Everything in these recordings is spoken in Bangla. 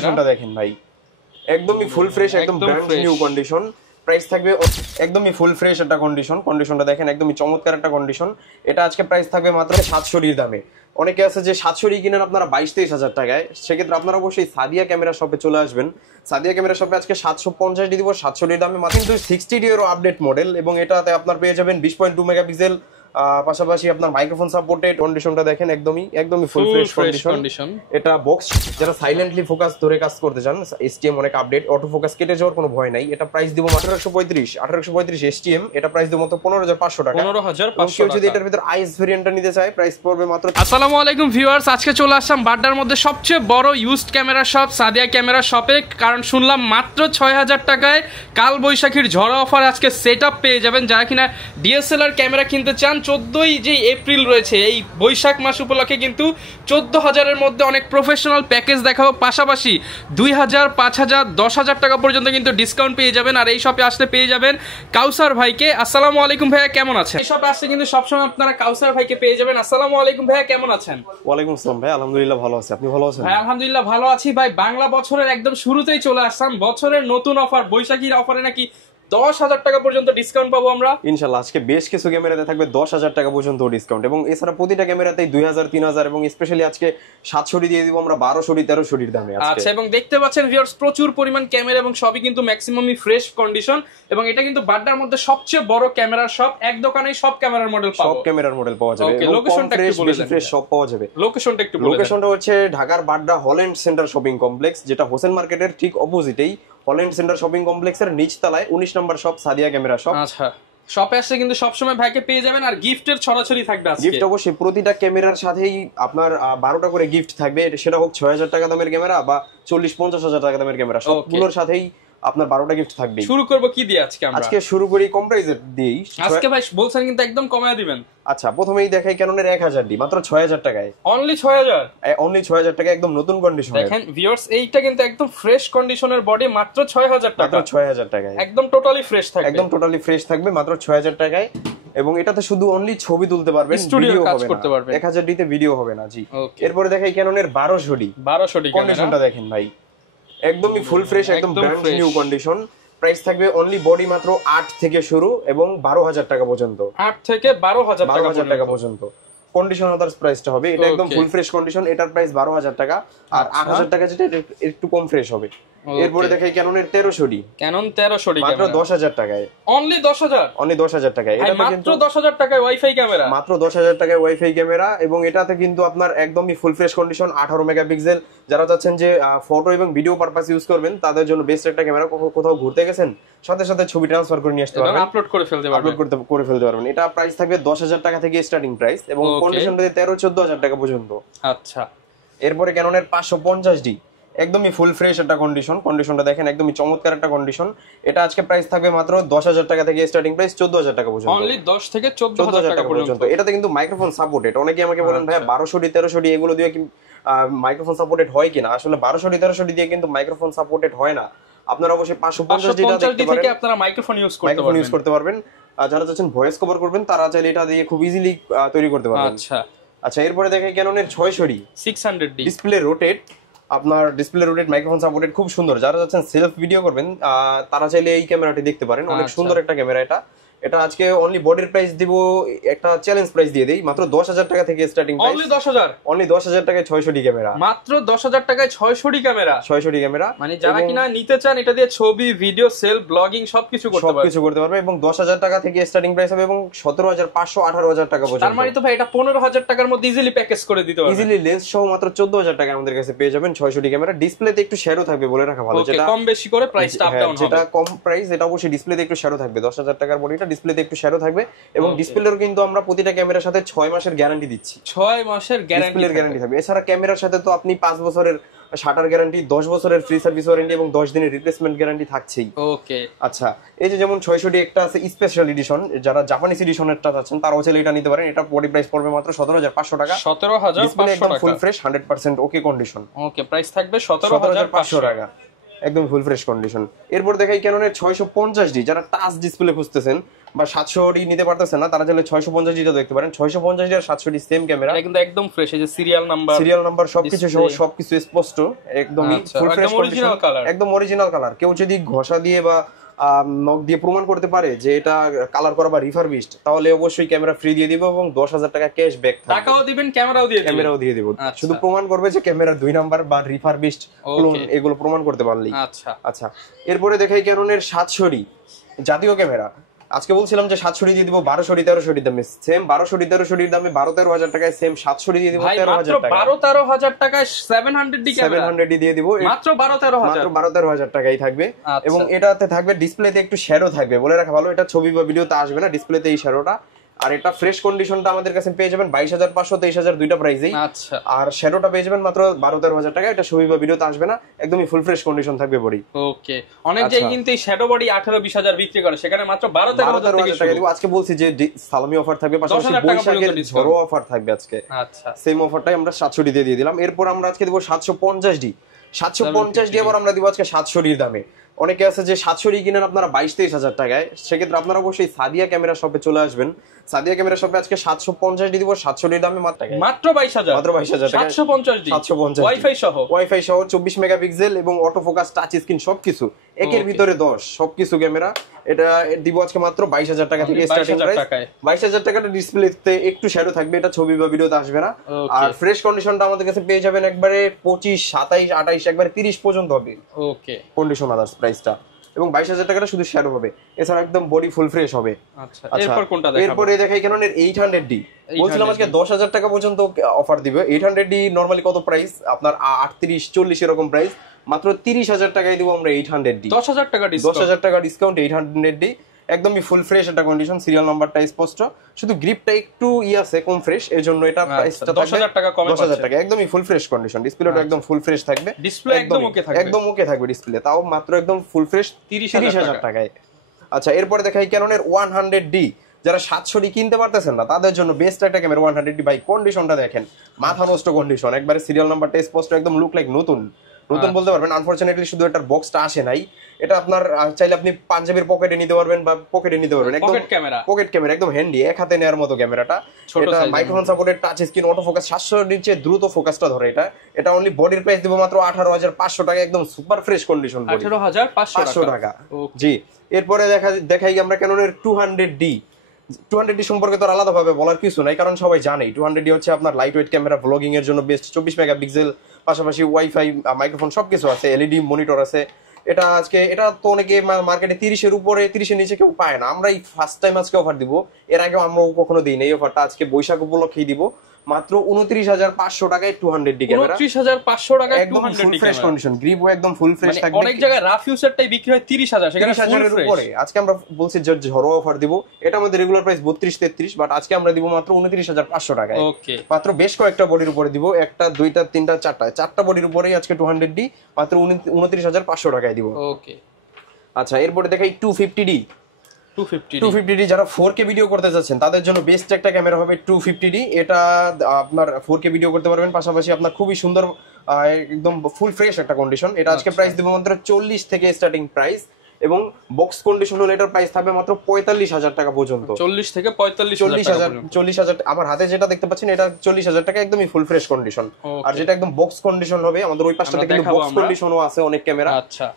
কন্ডিশনটা দেখেন ভাই, একদমই ফুল ফ্রেশ, একদম ব্র্যান্ড নিউ কন্ডিশন। প্রাইস থাকবে একদমই ফুল ফ্রেশ একটা কন্ডিশনটা দেখেন, একদমই চমৎকার একটা কন্ডিশন। এটা আজকে প্রাইস থাকবে মাত্র 700 দামে। অনেকে আছে যে 700 কিনেন আপনারা 22-23 হাজার টাকায়, সেক্ষেত্রে আপনারা অবশ্যই সাদিয়া ক্যামেরা শপে চলে আসবেন। সাদিয়া ক্যামেরা শপে আজকে 750 দিব 700 দামে, কিন্তু 60 এরও আপডেট মডেল, এবং এটাতে আপনার পেয়ে যাবেন 20.2 মেগাপিক্সেল, পাশাপাশি আপনার মাইক্রোফোন সাপোর্টেড। কন্ডিশনটা দেখেন একদমই ফুল ফ্রেশ কন্ডিশন। এটা বক্স, যারা সাইলেন্টলি ফোকাস ধরে কাজ করতে চান, এসটিএম অনেক আপডেট, অটো ফোকাস কেটে যাওয়ার কোনো ভয় নাই। এটা প্রাইস দিব মাত্র 1835 এসটিএম। এটা প্রাইস দিব মাত্র 15500 টাকা। 15500 কেউ যদি এটার ভিতর আইস ভেরিয়েন্টটা নিতে চায়, প্রাইস পড়বে মাত্র। আসসালামু আলাইকুম ভিউয়ার্স, আজকে চলে আসলাম বাড্ডার মধ্যে সবচেয়ে বড় used camera shop Sadia camera শপে। কারণ শুনলাম মাত্র 6000 টাকায় কাল বৈশাখীর ঝড় অফার আজকে সেটআপ পেয়ে যাবেন। যারা কিনা ডিএসএলআর ক্যামেরা কিনতে চান, 14ই যে এপ্রিল রয়েছে এই বৈশাখ মাস উপলক্ষে কিন্তু 14000-এর মধ্যে অনেক প্রফেশনাল প্যাকেজ দেখাবো। পাশাপাশি 2000, 5000, 10000 টাকা পর্যন্ত কিন্তু ডিসকাউন্ট পেয়ে যাবেন। আর এই শপে আসলে পেয়ে যাবেন কাউসার ভাইকে। আসসালামু আলাইকুম ভাইয়া, কেমন আছেন? এই শপে আসলে কিন্তু সবসময় আপনারা কাউসার ভাইকে পেয়ে যাবেন। আসসালামু আলাইকুম ভাইয়া, কেমন আছেন? ওয়ালাইকুম আসসালাম ভাই, আলহামদুলিল্লাহ ভালো আছি, আপনি ভালো আছেন? ভাই আলহামদুলিল্লাহ ভালো আছি ভাই। বাংলা বছরের একদম শুরুতেই চলে আসলাম, বছরের নতুন অফার বৈশাখীর অফারে নাকি 10000 টাকা পর্যন্ত ডিসকাউন্ট পাবো আমরা ইনশাআল্লাহ। আজকে বেশ কিছু ক্যামেরাতে থাকবে 10000 টাকা পর্যন্ত ডিসকাউন্ট, এবং এছাড়া প্রতিটা ক্যামেরাতেই 2000, 3000, এবং স্পেশালি আজকে 700 দিয়ে দিব আমরা 1200, 1300 দামে আজকে। আচ্ছা, এবং দেখতে পাচ্ছেন ভিউয়ার্স প্রচুর পরিমাণ ক্যামেরা, এবং সবই কিন্তু ম্যাক্সিমামই ফ্রেশ কন্ডিশন। এবং এটা কিন্তু বাড্ডার মধ্যে সবচেয়ে বড় ক্যামেরার শপ, এক দোকানেই সব ক্যামেরার মডেল পাবো, সব ক্যামেরার মডেল পাওয়া যাবে। ওকে, লোকেশনটা একটু বলে দেন। ফ্রেশ সব পাওয়া যাবে। লোকেশনটা একটু বলে দেন। লোকেশনটা হচ্ছে ঢাকার Badda Holland centre shopping complex, যেটা হোসেন মার্কেটের ঠিক অপোজিটেই। হল্যান্ড সেন্টার শপিং কমপ্লেক্সের নিচ তলায় 19 নম্বর শপ সাদিয়া ক্যামেরা শপ। আচ্ছা, শপে আসলে কিন্তু সবসময় ভাইকে পেয়ে যাবেন। আর গিফটের ছড়াছড়ি থাকবে আজকে। গিফট অবশ্যই প্রতিটা ক্যামেরার সাথেই আপনার 12টা করে গিফট থাকবে, সেটা হোক 6000 টাকা দামের ক্যামেরা বা 40-50 হাজার টাকা দামের ক্যামেরা, সবগুলোর সাথেই আপনার 12টা গিফট থাকবে। শুরু করব কি দিয়ে আজকে আমরা? আজকে শুরু করি কম প্রাইসের দিয়েই। আজকে ভাই বলছেন কিন্তু একদম কমায় দিবেন। আচ্ছা, প্রথমেই দেখাই ক্যাননের 1000 ডি মাত্র 6000 টাকায়। অনলি 6000? অনলি 6000 টাকা, একদম নতুন কন্ডিশন। দেখেন ভিউয়ার্স, এইটা কিন্তু একদম ফ্রেশ কন্ডিশনের বডি, মাত্র 6000 টাকা। মাত্র 6000 টাকায় একদম টোটালি ফ্রেশ থাকবে। একদম টোটালি ফ্রেশ থাকবে মাত্র 6000 টাকায়। এবং এটাতে শুধু অনলি ছবি তুলতে পারবেন, ভিডিও কাজ করতে পারবেন। 1000 ডিতে ভিডিও হবে না জি। এরপরে দেখাই ক্যাননের 1200 ডি। 1200 ডি কন্ডিশনটা দেখেন ভাই, একদমই ফুল ফ্রেশ, একদম ব্র্যান্ড নিউ কন্ডিশন। প্রাইস থাকবে অনলি বডি মাত্র 8 থেকে শুরু এবং 12000 টাকা পর্যন্ত। 8 থেকে 12000 টাকা পর্যন্ত কন্ডিশন আদার্স প্রাইসটা হবে। এটা একদম ফুল ফ্রেশ কন্ডিশন, এটার প্রাইস 12000 টাকা। আর 8000 টাকা যেটা একটু কম ফ্রেশ হবে। এরপরে দেখাই ক্যাননের 1300 ডি। ক্যানন 1300 ডি মাত্র 10000 টাকায়। অনলি 10000? অনলি 10000 টাকায়। এটা মাত্র 10000 টাকায় ওয়াইফাই ক্যামেরা, মাত্র 10000 টাকায় ওয়াইফাই ক্যামেরা। এবং এটাতে কিন্তু আপনার একদমই ফুল ফ্রেশ কন্ডিশন, 18 মেগাপিক্সেল। যারা চাচ্ছেন যে ফটো এবং ভিডিও পারপাস ইউজ করবেন, তাদের জন্য বেস্ট একটা ক্যামেরা। কোথাও ঘুরতে গেছেন, সাথে সাথে ছবি ট্রান্সফার করে নিয়ে আসতে পারবেন, আপলোড করে ফেলতে পারবেন। এটা প্রাইস থাকবে 10000 টাকা থেকে স্টার্টিং প্রাইস, এবং কন্ডিশনটা 13-14000 টাকা পর্যন্ত। আচ্ছা, এরপরে ক্যাননের 550 ডি, একদমই ফুল ফ্রেশ একটা কন্ডিশনটা দেখেন, একদমই চমৎকার একটা কন্ডিশন। এটা আজকে প্রাইস থাকবে মাত্র 10000 টাকা থেকে স্টার্টিং প্রাইস 14000 টাকা পর্যন্ত। অনলি 10 থেকে 14000 টাকা পর্যন্ত। এটাতে কিন্তু মাইক্রোফোন সাপোর্টেড। অনেকে আমাকে বলেন ভাই 1200 ডি, 1300 ডি এগুলো দিয়ে কি মাইক্রোফোন সাপোর্টেড হয় কিনা? আসলে 1200 ডি, 1300 ডি দিয়ে কিন্তু মাইক্রোফোন সাপোর্টেড হয় না। আপনারা অবশ্যই 550 ডি থেকে আপনারা মাইক্রোফোন ইউজ করতে পারবেন। যারা চাচ্ছেন ভয়েস কভার করবেন, তারা চাইলে এটা দিয়ে খুব ইজিলি তৈরি করতে পারবেন। আচ্ছা, এরপরে দেখেন ক্যাননের 600 ডি 600 ডি ডিসপ্লে রোটেট। আপনার ডিসপ্লে রোটেট মাইক্রোফোন সাপোর্টেড, খুব সুন্দর। যারা যাচ্ছেন সেলফ ভিডিও করবেন, তারা চাইলে এই ক্যামেরাটি দেখতে পারেন। অনেক সুন্দর একটা ক্যামেরা এটা। এটা আজকে অনলি বডির প্রাইস দিব, একটা চ্যালেঞ্জ প্রাইস দিয়ে দেই, মাত্র 10000 টাকা থেকে স্টার্টিং প্রাইস। অনলি 10000 টাকায় 600 ডি ক্যামেরা। মাত্র 10000 টাকায় 600 ডি ক্যামেরা। 600 ডি ক্যামেরা, মানে যারা কিনা নিতে চান, এটা দিয়ে ছবি, ভিডিও, সেলফ ব্লগিং সবকিছু করতে পারবে। এবং 10000 টাকা থেকে স্টার্টিং প্রাইস হবে, এবং 17500, 18000 টাকা পর্যন্ত। তার মানে তো ভাই এটা 15000 টাকার মধ্যে ইজিলি প্যাকেজ করে দিতে পারবে। ইজিলি লেন্স সহ মাত্র 14000 টাকা আমাদের কাছে পেয়ে যাবেন 600 ডি ক্যামেরা। ডিসপ্লেতে একটু শ্যাডো থাকবে, বলে রাখা ভালো, যেটা কম বেশি করে প্রাইসটা আপ ডাউন হবে। যেটা কম প্রাইস, এটা অবশ্যই ডিসপ্লেতে একটু শ্যাডো থাকবে। 10000 টাকার বডিটা ডিসপ্লেতে একটু শ্যাডো থাকবে। এবং ডিসপ্লের কিন্তু আমরা প্রতিটা ক্যামেরার সাথে 6 মাসের গ্যারান্টি দিচ্ছি। 6 মাসের গ্যারান্টি থাকবে। এছাড়া ক্যামেরার সাথে তো আপনি 5 বছরের শাটার গ্যারান্টি, 10 বছরের ফ্রি সার্ভিস ওয়ারেন্টি এবং 10 দিনের রিপ্লেসমেন্ট গ্যারান্টি থাকছেই। ওকে, আচ্ছা, এই যে যেমন 600 ডি একটা আছে স্পেশাল এডিশন, যারা জাপানিজ এডিশনেরটা চাচ্ছেন তারাও চাইলে এটা নিতে পারেন। এটা বডি প্রাইস পড়বে মাত্র 17500 টাকা। 17500 টাকা, ফুল ফ্রেশ 100% ওকে কন্ডিশন। ওকে, প্রাইস থাকবে 17500 টাকা, একদম ফুল ফ্রেশ কন্ডিশন। এরপর দেখাই ক্যাননের 650 ডি, যারা টাচ ডিসপ্লে খুঁজতেছেন, বা 700 নিতে পারতেছেন না, তারা চাইলে 650 টা দেখতে পারেন। 650 আর 700 সেম ক্যামেরা, কিন্তু একদম ফ্রেশ, এই যে সিরিয়াল নাম্বার সবকিছু সহ সবকিছু স্পষ্ট, একদমই ফুল ফ্রেশ অরিজিনাল কালার, একদম অরিজিনাল কালার। কেউ যদি ঘষা দিয়ে বা নক দিয়ে প্রমাণ করতে পারে যে এটা কালার করা বা রিফারবিশড, তাহলে অবশ্যই ক্যামেরা ফ্রি দিয়ে দিব এবং 10,000 টাকা ক্যাশব্যাক থাকবে। টাকাও দিবেন, ক্যামেরাও দিয়ে দিব। শুধু প্রমাণ করবে যে ক্যামেরা 2 নাম্বার বা রিফারবিশড ক্লোন, এগুলো প্রমাণ করতে পারলেই। আচ্ছা, এরপরে দেখাই ক্যাননের 700 জাতীয় ক্যামেরা। আজকে বলছিলাম যে 700 দিয়ে দিব 1200 1300 দামে, সেম 1200 1300 দামে 12-13 টাকায় সেম 700 দিয়ে দিব 13,000 টাকা, 12-13 টাকায় 700 দিয়ে দিব মাত্র 12-13 টাকাই থাকবে। এবং এটাতে থাকবে ডিসপ্লেতে একটু শ্যাডো থাকবে, বলে রাখা ভালো, এটা ছবি বা ভিডিওতে আসবে না, ডিসপ্লেতে এই শ্যাডোটা। আর এটা ফ্রেশ কন্ডিশনটা আমাদের কাছে পেয়ে যাবেন 22,500 23,000 দুইটা প্রাইসেই। আচ্ছা, আর শ্যাডোটা পেয়ে যাবেন মাত্র 12-13 টাকা। এটা ছবি বা ভিডিওতে আসবে না, একদমই ফুল ফ্রেশ কন্ডিশন থাকবে বডি। ওকে, অনেক জায়গায় কিন্তু এই শ্যাডো বডি 18-20,000 বিক্রি করে, সেখানে মাত্র 12-13 টাকা দিব। আজকে বলছি যে সালামি অফার থাকবে, পাশাপাশি বৈশাখের ঝড়ো অফার থাকবে আজকে। আচ্ছা, সেম অফারটাই আমরা 700 দিয়ে দিলাম। এরপর আমরা আজকে দিব 750 দিয়ে আবার আমরা দিব আজকে 700 দামে। অনেকে আছে যে 700 কিনেন আপনারা 22-23 টাকায়, সেক্ষেত্রে আপনারা অবশ্যই সাদিয়া ক্যামেরা শপে চলে আসবেন। সাদিয়া ক্যামেরা শপে আজকে 750 দিয়ে দিব 700 দামে মাত্র 22,000 টাকা, 750 ওয়াইফাই সহ 24 মেগাপিক্সেল এবং অটো ফোকাস, টাচ স্ক্রিন সবকিছু একের ভিতরে 10 সবকিছু ক্যামেরা। এটা দিব আজকে মাত্র 22,000 টাকা থেকে স্টার্টিং প্রাইস। 22,000 টাকাটা ডিসপ্লেতে একটু শ্যাডো থাকবে, এটা ছবি বা ভিডিওতে আসবে না। আর ফ্রেশ কন্ডিশনটা আমাদের কাছে পেয়ে যাবেন একবারে 25 27 28 একবারে 30 পর্যন্ত হবে। ওকে, কন্ডিশন আদার্স প্রাইসটা, এবং 22,000 টাকাটা শুধু শ্যাডো হবে, এছাড়া একদম বডি ফুল ফ্রেশ হবে। আচ্ছা, এরপর কোনটা দেখাবো? এরপরে দেখাই ক্যাননের 800D। বলছিলাম আজকে 10,000 টাকা পর্যন্ত অফার দিবে। 800D নরমালি কত প্রাইস আপনার 38-40 এরকম প্রাইস, মাত্র 30,000 টাকায় দিব আমরা 800D। 10,000 টাকা ডিসকাউন্ট 800D, একদমই ফুল ফ্রেশ একটা কন্ডিশন, সিরিয়াল নাম্বারটা স্পষ্ট, শুধু গ্রিপটা একটু আছে কম ফ্রেশ, এজন্য এটা প্রাইসটা 10,000 টাকা কমে 10,000 টাকা, একদমই ফুল ফ্রেশ কন্ডিশন। ডিসপ্লেটা একদম ফুল ফ্রেশ থাকবে, ডিসপ্লে একদম ওকে থাকবে ডিসপ্লে, তাও মাত্র একদম ফুল ফ্রেশ 30,000 টাকায়। আচ্ছা, এরপরে দেখাই ক্যাননের 100D। যারা 700D কিনতে পারতেছেন না তাদের জন্য বেস্ট একটা ক্যামেরা 100D। ভাই কন্ডিশনটা দেখেন, মাথা নষ্ট কন্ডিশন, একবারে সিরিয়াল নাম্বারটা স্পষ্ট, একদম লুক লাইক নতুন বলতে পারবেন। আনফরচুনেটলি শুধু এটার বক্সটা আসে নাই, এটা আপনার চাইলে আপনি পাঞ্জাবির পকেটে নিতে পারবেন বা পকেটে নিতে পারবেন, একদম পকেট ক্যামেরা, একদম হ্যান্ডি, এক হাতে নেওয়ার মতো ক্যামেরাটা। এটা microphone supported, touch screen, auto focus, 700 এর চেয়ে দ্রুত ফোকাসটা ধরে এটা অনলি বডির প্রাইস দিব মাত্র 18,500 টাকা, একদম সুপার ফ্রেশ কন্ডিশন, 18,500 টাকা। জি, এরপরে দেখাই আমরা ক্যাননের 200D। 200D সম্পর্কে তো আলাদা ভাবে বলার কিছু নাই, কারণ সবাই জানে 200D হচ্ছে আপনার লাইট ওয়েট ক্যামেরা, ব্লগিং এর জন্য বেস্ট। 24 মেগাপিক্সেল, পাশাপাশি ওয়াইফাই, মাইক্রোফোন সবকিছু আছে, এলইডি মনিটর আছে। এটা তো অনেকে মার্কেটে 30-এর উপরে 30-এর নিচে কেউ পায় না, আমরা এই ফার্স্ট টাইম আজকে অফার দিব, এর আগে আমরা কখনো দিই না। এই অফারটা আজকে বৈশাখ উপলক্ষেই দিব, মাত্র 29,500 টাকায় 200D ক্যামেরা, 29,500 টাকায় 200D ফ্রেশ কন্ডিশন, গ্রিপও একদম ফুল ফ্রেশ থাকবে। অনেক জায়গায় রাফ ইউজারটাই বিক্রি হয় 30,000, সেখানে 30,000 এর উপরে। আজকে আমরা বলছি যে ঝড়ো অফার দিব, এটা আমাদের রেগুলার প্রাইস 32-33, বাট আজকে আমরা দিব মাত্র 29,500 টাকায়। ওকে, মাত্র বেশ কয়েকটা বডির উপরে দিব, একটা দুইটা তিনটা চারটা বডির উপরেই আজকে 200D মাত্র 29,500 টাকায় দিব। ওকে, আচ্ছা, এরপরে দেখাই 250D। 250D যারা 4K ভিডিও করতে যাচ্ছেন তাদের জন্য বেস্ট একটা ক্যামেরা হবে 250D। এটা আপনার 4K ভিডিও করতে পারবেন, পাশাপাশি আপনার খুবই সুন্দর একদম ফুল ফ্রেশ একটা কন্ডিশন। এটা আজকে প্রাইস দিব মাত্র 40 থেকে স্টার্টিং প্রাইস, এবং বক্স কন্ডিশন হলে এটার প্রাইস থাকবে মাত্র 45,000 টাকা পর্যন্ত। 40 থেকে 45,000। আমার হাতে যেটা দেখতে পাচ্ছেন এটা 40,000 টাকা, একদমই ফুল ফ্রেশ কন্ডিশন। আর যেটা একদম বক্স কন্ডিশন হবে, আমাদের ওই পাশটাতে কিন্তু বক্স কন্ডিশনও আছে অনেক ক্যামেরা,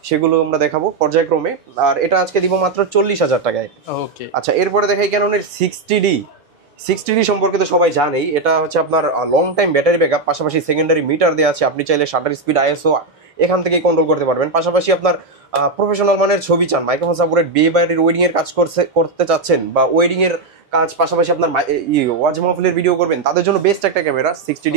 সেগুলো আমরা দেখাবো পর্যায়ক্রমে। আর এটা আজকে দিব মাত্র 40,000 টাকায়। ওকে, আচ্ছা, এরপরে দেখাই ক্যাননের 60D সম্পর্কে তো সবাই জানেই, এটা হচ্ছে আপনার লং টাইম ব্যাটারি ব্যাকআপ, পাশাপাশি সেকেন্ডারি মিটার দেওয়া আছে, আপনি চাইলে শাটার স্পিড, আইএসও এখান থেকে কন্ট্রোল করতে পারবেন। পাশাপাশি আপনার প্রফেশনাল মানের ছবি চান, মাইক্রোফোন সাপোর্টেড, বিয়ে বাড়ির ওয়েডিং এর কাজ করতে চাচ্ছেন, বা ওয়েডিং এর কাজ, পাশাপাশি আপনার ওয়াজ মাহফিলের ভিডিও করবেন, তাদের জন্য বেস্ট একটা ক্যামেরা 60D।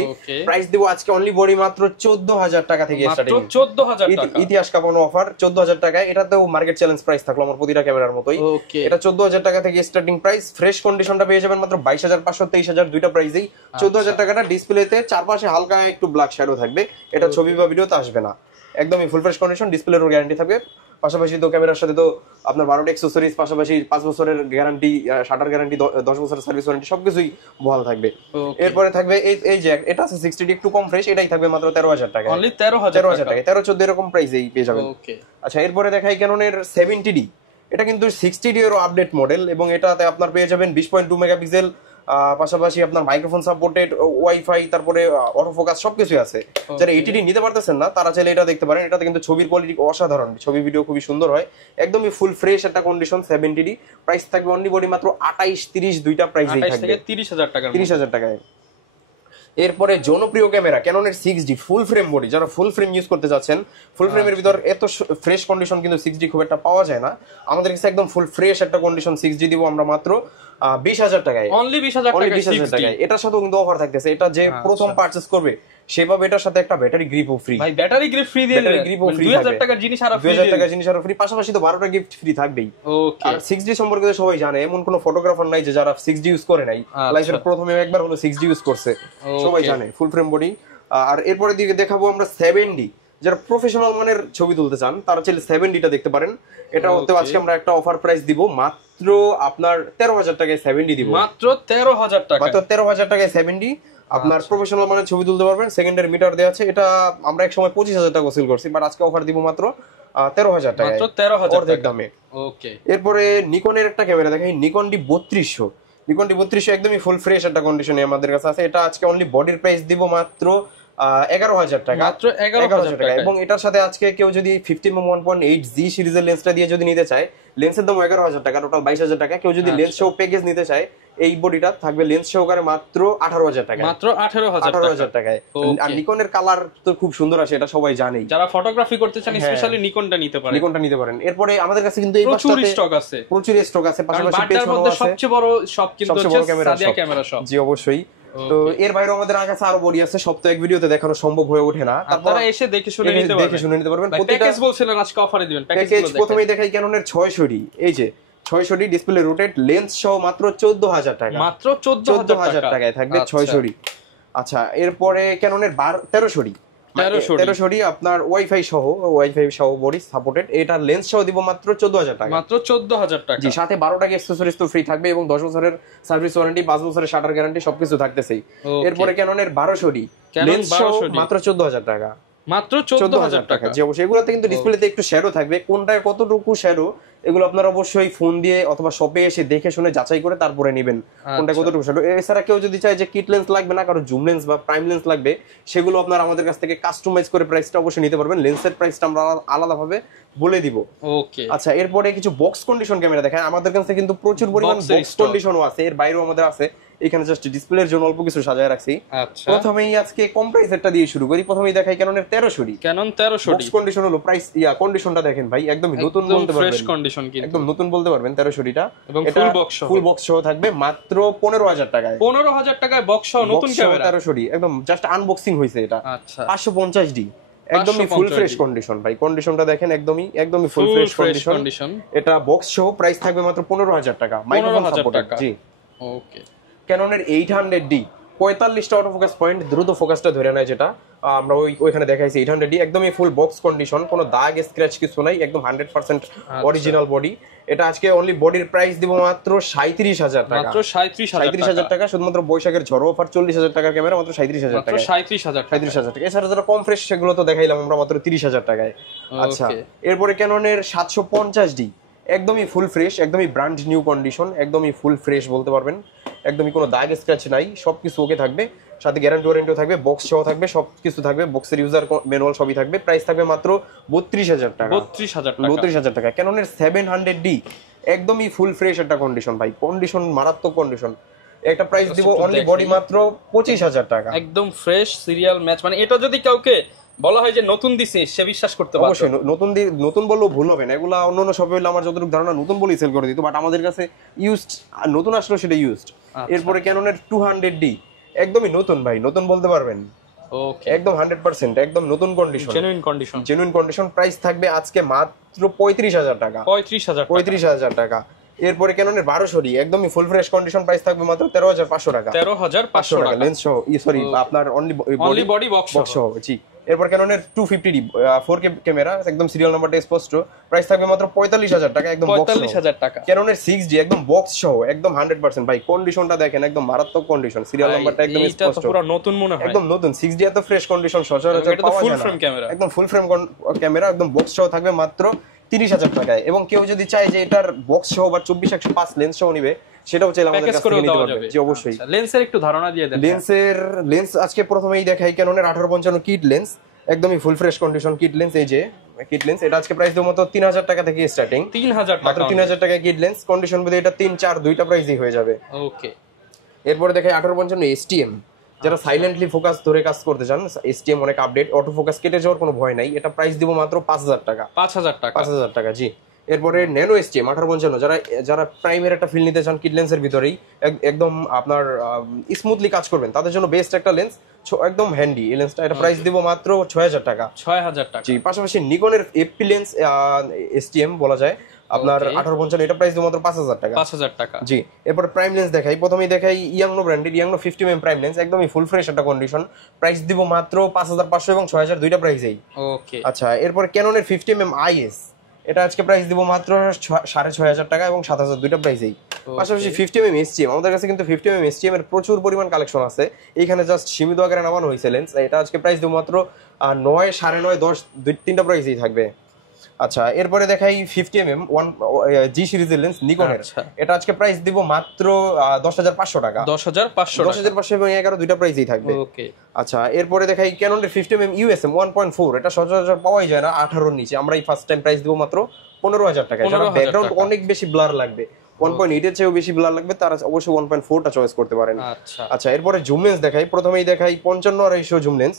প্রাইস দিব আজকে অনলি বডি মাত্র 14,000 টাকা থেকে স্টার্টিং, 14,000 টাকা, ইতিহাস কাঁপানো অফার 14,000 টাকায়। এটাতেও মার্কেট চ্যালেঞ্জ প্রাইস থাকলো আমার প্রতিটা ক্যামেরার মতোই। এটা 14,000 টাকা থেকে স্টার্টিং প্রাইস, ফ্রেশ কন্ডিশনটা পেয়ে যাবেন মাত্র 22,500 23,000 দুইটা প্রাইসেই। 14,000 টাকাটা ডিসপ্লেতে চারপাশে হালকা একটু ব্ল্যাক শ্যাডো থাকবে, এটা ছবি বা ভিডিওতে আসবে না, একদমই ফুল ফ্রেশ কন্ডিশন, ডিসপ্লেরও গ্যারান্টি থাকবে। পাশাপাশি তো ক্যামেরার সাথে তো আপনার 12টা অ্যাকসেসরিজ, পাশাপাশি 5 বছরের গ্যারান্টি, শাটার গ্যারান্টি, 10 বছরের সার্ভিস ওয়ারেন্টি, সবকিছুই বহাল থাকবে। এরপরে থাকবে এই যে এটা আছে 60D, একটু কম ফ্রেশ, এটাই থাকবে মাত্র 13,000 টাকা, অনলি 13,000 টাকা, 13-14 এরকম প্রাইসেই পেয়ে যাবেন। আচ্ছা, এরপরে দেখাই ক্যাননের 70D। এটা কিন্তু 60D এর আপডেট মডেল এবং এটাতে আপনার পেয়ে যাবেন 20.2 মেগাপিক্সেল, পাশাপাশি আপনার মাইক্রোফোন সাপোর্টেড, ওয়াইফাই, তারপরে অটো ফোকাস সবকিছু আছে। যারা 80D নিতে পারতেছেন না তারা চাইলে এটা দেখতে পারেন। এটাতে কিন্তু ছবির কোয়ালিটি অসাধারণ, ছবি ভিডিও খুবই সুন্দর হয়, একদমই ফুল ফ্রেশ একটা কন্ডিশন। 70D প্রাইস থাকবে অনলি বডি মাত্র 28-30 দুইটা প্রাইসেই থাকবে 30,000 টাকা, 30,000 টাকায়। এরপরে জনপ্রিয় ক্যামেরা ক্যাননের 6D ফুল ফ্রেম বডি, যারা ফুল ফ্রেম ইউজ করতে যাচ্ছেন, ফুল ফ্রেমের ভিতর এত ফ্রেশ কন্ডিশন কিন্তু 6D খুব একটা পাওয়া যায় না। আমাদের কাছে একদম ফুল ফ্রেশ একটা কন্ডিশন 6D দিব আমরা মাত্র 20,000 টাকায়, অনলি 20,000 টাকায়। এটার সাথেও কিন্তু অফার থাকতেছে। এটা যে প্রথম পারচেজ করবে সেভাবে এটার সাথে একটা ব্যাটারি গ্রিপও ফ্রি। ভাই ব্যাটারি গ্রিপ ফ্রি দিয়ে দিবেন, 2000 টাকার জিনিস আর ফ্রি, 2000 টাকার জিনিস আর ফ্রি, পাশাপাশি তো 12টা গিফট ফ্রি থাকবেই। ওকে। আর 6D সম্পর্কে তো সবাই জানে, এমন কোনো ফটোগ্রাফার নাই যে যারা 6D ইউজ করে নাই, লাইফের প্রথমে একবার হলো 6D ইউজ করছে, সবাই জানে ফুল ফ্রেম বডি। আর এরপরে দিকে দেখাবো আমরা 7D, যারা প্রফেশনাল মানের ছবি তুলতে চান তারা চাইলে 7Dটা দেখতে পারেন। এটা হতে আজকে আমরা একটা অফার প্রাইস দিব মাত্র আপনার 13,000 টাকায় 7D দিব, মাত্র 13,000 টাকা, মাত্র 13,000 টাকায় 7D আপনার প্রফেশনাল মানের ছবি তুলতে পারবেন। সেকেন্ডারি মিটার দেওয়া আছে, এটা আমরা এক সময় 25,000 টাকা সেল করছি, বাট আজকে অফার দিব মাত্র 13,000 টাকা, মাত্র 13,000 অর্ধেক দামে। ওকে। এরপরে নিকনের একটা ক্যামেরা দেখাই, নিকন D3200। নিকন D3200 একদমই ফুল ফ্রেশ একটা কন্ডিশনে আমাদের কাছে আছে। এটা আজকে অনলি বডির প্রাইস দিব মাত্র 11,000 টাকা, মাত্র 11,000 টাকা। এবং এটার সাথে আজকে কেউ যদি 50mm1.8G সিরিজের লেন্সটা দিয়ে যদি নিতে চায়, লেন্সের দাম 11,000 টাকা, টোটাল 22,000 টাকা। কেউ যদি লেন্স সহ প্যাকেজ নিতে চায়, এই বডিটা থাকবে লেন্স সহকারে মাত্র 18,000 টাকা, মাত্র 18,000 টাকায়। আর নিকনের কালার তো খুব সুন্দর আসে, এটা সবাই জানেই। যারা ফটোগ্রাফি করতে চান স্পেশালি নিকনটা নিতে পারেন, নিকনটা নিতে পারেন। এরপরে আমাদের কাছে কিন্তু এই প্রচুর স্টক আছে, প্রচুর স্টক আছে, পাশাপাশি বাড্ডার মধ্যে সবচেয়ে বড় শপ কিন্তু হচ্ছে সাদিয়া ক্যামেরা শপ। জি অবশ্যই। তো এর বাইরে আমাদের কাছে আরো বডি আছে, সব তো এক ভিডিওতে দেখানো সম্ভব হয়ে ওঠে না, আপনারা এসে দেখে শুনে নিতে পারবেন। প্যাকেজ বলছিলেন আজকে অফারে দিবেন, প্যাকেজ প্রথমেই দেখাই ক্যাননের 600D, এই যে 600D ডিসপ্লে রোটেট লেন্স সহ মাত্র 14,000 টাকা, মাত্র 14,000 টাকায় থাকবে 600D। আচ্ছা, এরপরে ক্যাননের 1300D আপনার ওয়াইফাই সহ বডি সাপোর্টেড, এটা লেন্স সহ দিব মাত্র 14,000 টাকা, মাত্র 14,000 টাকা। জি, সাথে 12টা অ্যাকসেসরিজ তো ফ্রি থাকবে এবং 10 বছরের সার্ভিস ওয়ারেন্টি, 5 বছরের শাটার গ্যারান্টি সবকিছু থাকতেছেই। এরপরে ক্যাননের 1200D লেন্স সহ মাত্র 14,000 টাকা, মাত্র 14,000 টাকা। যে অবশ্যই এগুলোতে কিন্তু ডিসপ্লেতে একটু শ্যাডো থাকবে, কোনটায় কতটুকু শ্যাডো এগুলো আপনারা অবশ্যই ফোন দিয়ে অথবা শপে এসে দেখে শুনে যাচাই করে তারপরে নেবেন কোনটা কতটুকু শ্যাডো। এছাড়া কেউ যদি চায় যে কিট লেন্স লাগবে না, কারো জুম লেন্স বা প্রাইম লেন্স লাগবে, সেগুলো আপনারা আমাদের কাছ থেকে কাস্টমাইজ করে প্রাইসটা অবশ্যই নিতে পারবেন। লেন্সের প্রাইসটা আমরা আলাদাভাবে বলে দিব। ওকে। আচ্ছা, এরপরে কিছু বক্স কন্ডিশন ক্যামেরা দেখেন, আমাদের কাছে কিন্তু প্রচুর পরিমাণ বক্স কন্ডিশনও আছে, এর বাইরেও আমাদের আছে। এখানে জাস্ট ডিসপ্লের জন্য অল্প কিছু সাজায় রাখছি। আচ্ছা, প্রথমেই আজকে কম প্রাইসেরটা দিয়ে শুরু করি। প্রথমেই দেখাই ক্যাননের 1300D। Canon 1300D box condition হলো প্রাইস কন্ডিশনটা দেখেন ভাই, একদমই নতুন বলতে পারবেন, ফ্রেশ কন্ডিশন কিন্তু একদম নতুন বলতে পারবেন 1300Dটা, এবং ফুল বক্স সহ থাকবে মাত্র 15,000 টাকায়। 15,000 টাকায় বক্স সহ নতুন ক্যামেরা 1300D, একদম জাস্ট আনবক্সিং হইছে এটা। আচ্ছা, 550D একদমই ফুল ফ্রেশ কন্ডিশন ভাই, কন্ডিশনটা দেখেন একদমই ফুল ফ্রেশ কন্ডিশন। এটা বক্স সহ প্রাইস থাকবে মাত্র 15,000 টাকা, মাইক্রোফোন সাপোর্টেড। জি, ওকে। ক্যাননের 800D 45টা অটো ফোকাস পয়েন্ট, দ্রুত ফোকাসটা ধরে নেয়, যেটা আমরা ওইখানে দেখাইছি। 800D একদমই ফুল বক্স কন্ডিশন, কোনো দাগ স্ক্র্যাচ কিছু নাই, একদম 100% অরিজিনাল বডি। এটা আজকে অনলি বডির প্রাইস দিব মাত্র 37,000 টাকা, মাত্র 37,000 টাকা। শুধুমাত্র বৈশাখের ঝড় অফার 40,000 টাকা ক্যামেরা মাত্র 37,000 টাকা, 37,000 টাকা। এছাড়া যারা কম ফ্রেশ সেগুলো তো দেখাইলাম আমরা মাত্র 30,000 টাকায়। আচ্ছা, এরপরে ক্যাননের 750D একদমই ফুল ফ্রেশ, একদমই ব্র্যান্ড নিউ কন্ডিশন, একদমই ফুল ফ্রেশ বলতে পারবেন, একদমই কোনো দাগ স্ক্র্যাচ নাই, সবকিছু ওকে থাকবে, সাথে গ্যারান্টি ওয়ারেন্টিও থাকবে, বক্স সহ থাকবে, সবকিছু থাকবে, বক্সের ইউজার ম্যানুয়াল সবই থাকবে। প্রাইস থাকবে মাত্র 32,000 টাকা, 32,000 টাকা। ক্যাননের 700D একদমই ফুল ফ্রেশ একটা কন্ডিশন ভাই, কন্ডিশন মারাত্মক কন্ডিশন। একটা প্রাইস দিব অনলি বডি মাত্র 25,000 টাকা, একদম ফ্রেশ সিরিয়াল ম্যাচ। মানে এটা যদি কাউকে বলা হয় যে নতুন দিছে, সে বিশ্বাস করতে পারবে। অবশ্যই নতুন বললেও ভুল হবে না, এগুলা অন্যান্য শপে হলে আমার যতটুকু ধারণা নতুন বলেই সেল করে দিত, বাট আমাদের কাছে ইউজড, নতুন আসলে সেটা ইউজড। এরপরে ক্যাননের 200D একদমই নতুন ভাই, নতুন বলতে পারবেন, ওকে, একদম 100% একদম নতুন কন্ডিশন, জেনুইন কন্ডিশন। প্রাইস থাকবে আজকে মাত্র 35,000 টাকা, 35,000 টাকা। এরপরে ক্যাননের 1200D একদমই ফুল ফ্রেশ কন্ডিশন, প্রাইস থাকবে মাত্র 13,500 টাকা, 13,500 টাকা লেন্স সহ, সরি আপনার অনলি বডি বক্স সহ। জি, এরপর ক্যাননের 250D 4K ক্যামেরা, একদম সিরিয়াল নাম্বারটা স্পষ্ট, প্রাইস থাকবে মাত্র 45,000 টাকা, একদম 45,000 টাকা। ক্যাননের 6D একদম বক্স সহ, একদম 100% ভাই, কন্ডিশনটা দেখেন একদম মারাত্মক কন্ডিশন, সিরিয়াল নাম্বারটা একদম স্পষ্ট, পুরো নতুন মনে হয়, একদম নতুন। 6D এত ফ্রেশ কন্ডিশন সচরাচর পাওয়া যায় না, একদম ফুল ফ্রেম ক্যামেরা, একদম বক্স সহ থাকবে মাত্র 30,000 টাকায়। এবং কেউ যদি চায় যে এটার বক্স সহ বা 24-105 লেন্স সহ নিবে, সেটাও চাইলে আমাদের কাছ থেকে নিতে পারবে। জি অবশ্যই। লেন্সের একটু ধারণা দিয়ে দেন। লেন্স আজকে প্রথমেই দেখাই ক্যাননের 1855 কিট লেন্স, একদমই full fresh condition kit lens. এই যে কিট লেন্স, এটা আজকে প্রাইস দেবো মাত্র 3,000 টাকা থেকে স্টার্টিং। 3,000 মাত্র 3,000 টাকা কিট লেন্স কন্ডিশন বলতে এটা 3-4 দুইটা প্রাইসই হয়ে যাবে। ওকে। এরপরে দেখাই 1855 এসটিএম, যারা সাইলেন্টলি ফোকাস ধরে কাজ করতে চান, এসটিএম অনেক আপডেট, অটো ফোকাস কেটে যাওয়ার কোনো ভয় নাই। এটা প্রাইস দিব মাত্র 5,000 টাকা। 5,000 টাকা জি। এরপরে ন্যানো এসটিএম 1855, যারা প্রাইমের একটা ফিল নিতে চান কিট লেন্সের ভিতরেই, একদম আপনার স্মুথলি কাজ করবেন, তাদের জন্য বেস্ট একটা লেন্স, একদম হ্যান্ডি এই লেন্সটা। এটা প্রাইস দিব মাত্র 6,000 টাকা। 6,000 টাকা জি। পাশাপাশি নিকনের এফপি লেন্স এসটিএম বলা যায় আপনার 1855, এটা প্রাইস দিব মাত্র 5,000 টাকা। 5,000 টাকা জি। এরপর প্রাইম লেন্স দেখাই, প্রথমেই দেখাই ইয়াংনো ব্র্যান্ডের ইয়াংনো 50mm প্রাইম লেন্স, একদমই ফুল ফ্রেশ একটা কন্ডিশন, প্রাইস দিব মাত্র 5,500 এবং 6,000 দুইটা প্রাইসেই। ওকে। আচ্ছা, এরপর ক্যাননের 50mm আইএস, এটা আজকে প্রাইস দিব মাত্র 6,500 টাকা এবং 7,000 দুইটা প্রাইসেই। পাশাপাশি 50mm এসটিএম, আমাদের কাছে কিন্তু 50mm এসটিএম এর প্রচুর পরিমাণ কালেকশন আছে, এইখানে জাস্ট সীমিত আকারে নামানো হয়েছে লেন্স। এটা আজকে প্রাইস দিব মাত্র 9, 9.5, 10 তিনটা প্রাইসেই থাকবে। আচ্ছা, এরপরে দেখাই 50mm জি সিরিজের লেন্স নিকনের, এটা আজকে প্রাইস দিব মাত্র 10,500 টাকা। 10,500 এবং 11 দুইটা প্রাইসই থাকবে। ওকে। আচ্ছা, এরপরে দেখাই ক্যাননের 50mm ইউএসএম 1.4, এটা সচরাচর পাওয়াই যায় না 18 নিচে, আমরা এই ফার্স্ট টাইম প্রাইস দিব মাত্র 15,000 টাকা। যারা ব্যাকগ্রাউন্ড অনেক বেশি ব্লার লাগবে, 1.8 এর চেয়েও বেশি ব্লার লাগবে, তারা অবশ্যই 1.4টা চয়েস করতে পারেন। আচ্ছা, এরপরে জুম লেন্স দেখাই, প্রথমেই দেখাই 55 জুম লেন্স,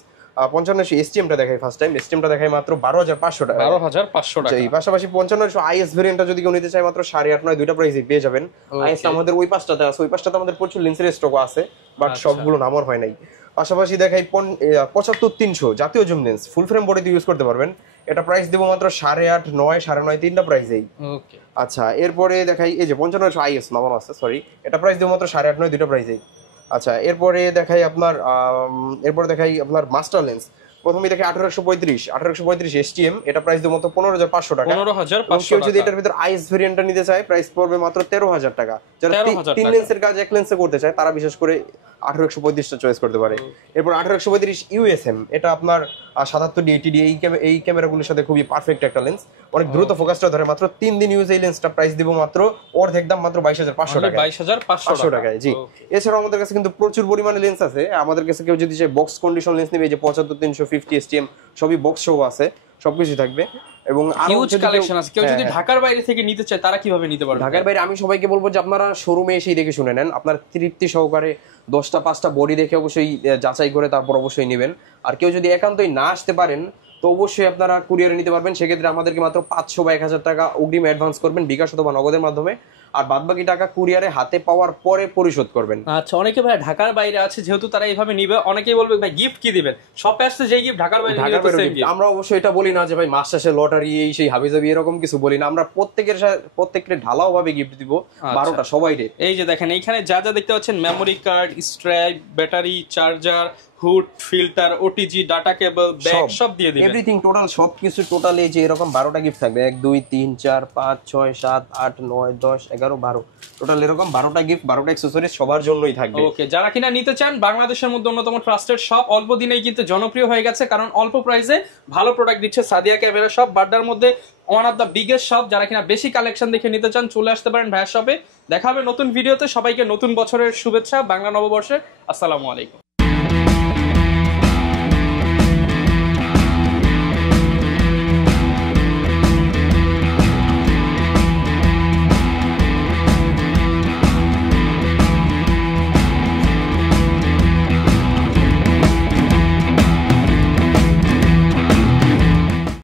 55 এসটিএমটা দেখাই ফার্স্ট টাইম, এসটিএমটা দেখাই মাত্র 12,500 টাকা। 12,500 টাকা। এই পাশাপাশি 55 আইএস ভেরিয়েন্টটা যদি কেউ নিতে চায় মাত্র 8.5, 9 দুইটা প্রাইসে পেয়ে যাবেন। আইএস আমাদের ওই পাঁচটাতে আছে, ওই পাঁচটাতে আমাদের প্রচুর লেন্সের স্টক আছে, বাট সবগুলো নামর হয় নাই। পাশাপাশি দেখাই 75-300 জাতীয় জুম লেন্স, ফুল ফ্রেম বডিতে ইউজ করতে পারবেন, এটা প্রাইস দেবো মাত্র 8.5, 9, 9.5 তিনটা প্রাইসেই। ওকে। আচ্ছা, এরপরে দেখাই এই যে 55 আইএস নামানো আছে, সরি, এটা প্রাইস দেবো মাত্র 8.5, 9 দুইটা প্রাইসেই। আচ্ছা, এরপরে দেখাই আপনার মাস্টার লেন্স, প্রথমে দেখে 1835 এসটিএম, এটা প্রাইস দেবো মাত্র 15,500 টাকা। 15,500 কেউ যদি এটার ভিতর আইএস ভেরিয়েন্টটা নিতে চায়, প্রাইস পড়বে মাত্র 13,000 টাকা। যারা 3 লেন্সের কাজ এক লেন্সে করতে চায়, তারা বিশেষ করে 1835টা চয়েস করতে পারে। এরপর 1835 ইউএসএম, এটা আপনার 77D 80D এই ক্যামেরাগুলোর সাথে খুবই পারফেক্ট একটা লেন্স, অনেক দ্রুত ফোকাসটা ধরে, মাত্র 3 দিন ইউজ এই লেন্সটা, প্রাইস দিব মাত্র অর্ধেক দাম, মাত্র 22,500 টাকা। 22,500 টাকায় জি। এছাড়াও আমাদের কাছে কিন্তু প্রচুর পরিমাণে লেন্স আছে, আমাদের কাছে কেউ যদি চায় বক্স কন্ডিশন লেন্স নেবে, এই যে 75-350 এসটিএম সবই বক্স সহ আছে, সবকিছু থাকবে এবং হিউজ কালেকশন আছে। কেউ যদি ঢাকার বাইরে থেকে নিতে চায়, তারা কিভাবে নিতে পারবে? ঢাকার বাইরে আমি সবাইকে বলবো যে আপনারা শোরুমে এসেই দেখে শুনে নেন, আপনার তৃপ্তি সহকারে 10টা 5টা বডি দেখে অবশ্যই যাচাই করে তারপর অবশ্যই নেবেন। আর কেউ যদি একান্তই না আসতে পারেন, তো অবশ্যই আপনারা কুরিয়ারে নিতে পারবেন, সেক্ষেত্রে আমাদেরকে মাত্র 500 বা 1,000 টাকা অগ্রিম অ্যাডভান্স করবেন বিকাশ অথবা নগদের মাধ্যমে, আর বাদবাকি টাকা কুরিয়ারে হাতে পাওয়ার পরে পরিশোধ করবেন। আচ্ছা, অনেকে ভাই ঢাকার বাইরে আছে, যেহেতু তারা এইভাবে নিবে, অনেকেই বলবে ভাই গিফট কি দিবেন, শপে আসতে যে গিফট ঢাকার বাইরে নিলে তো সেম গিফট। আমরা অবশ্যই এটা বলি না যে ভাই মাস শেষে লটারি এই সেই হাবিজাবি এরকম কিছু বলি না, আমরা প্রত্যেকের ঢালাও ভাবে গিফট দিব, 12টা সবাইরে। এই যে দেখেন, এইখানে যা যা দেখতে পাচ্ছেন, memory card, strap, battery, charger, hood, filter, OTG, data cable, bag সব দিয়ে দিবেন, এভরিথিং টোটাল সবকিছু টোটালি যে এরকম 12টা গিফট থাকবে, 1 2 3 4 5 6 7 8 9 10 11 12 টোটাল এরকম 12টা গিফট, 12টা অ্যাকসেসরিজ সবার জন্যই থাকবে। ওকে। যারা কিনা নিতে চান, বাংলাদেশের মধ্যে অন্যতম ট্রাস্টেড শপ, অল্প দিনেই কিন্তু জনপ্রিয় হয়ে গেছে, কারণ অল্প প্রাইসে ভালো প্রোডাক্ট দিচ্ছে সাদিয়া ক্যামেরা শপ, বাড্ডার মধ্যে one of the biggest shop. যারা কিনা বেশি কালেকশন দেখে নিতে চান, চলে আসতে পারেন ভাইয়ের শপে। দেখা হবে নতুন ভিডিওতে। সবাইকে নতুন বছরের শুভেচ্ছা, বাংলা নববর্ষের। আসসালামু আলাইকুম।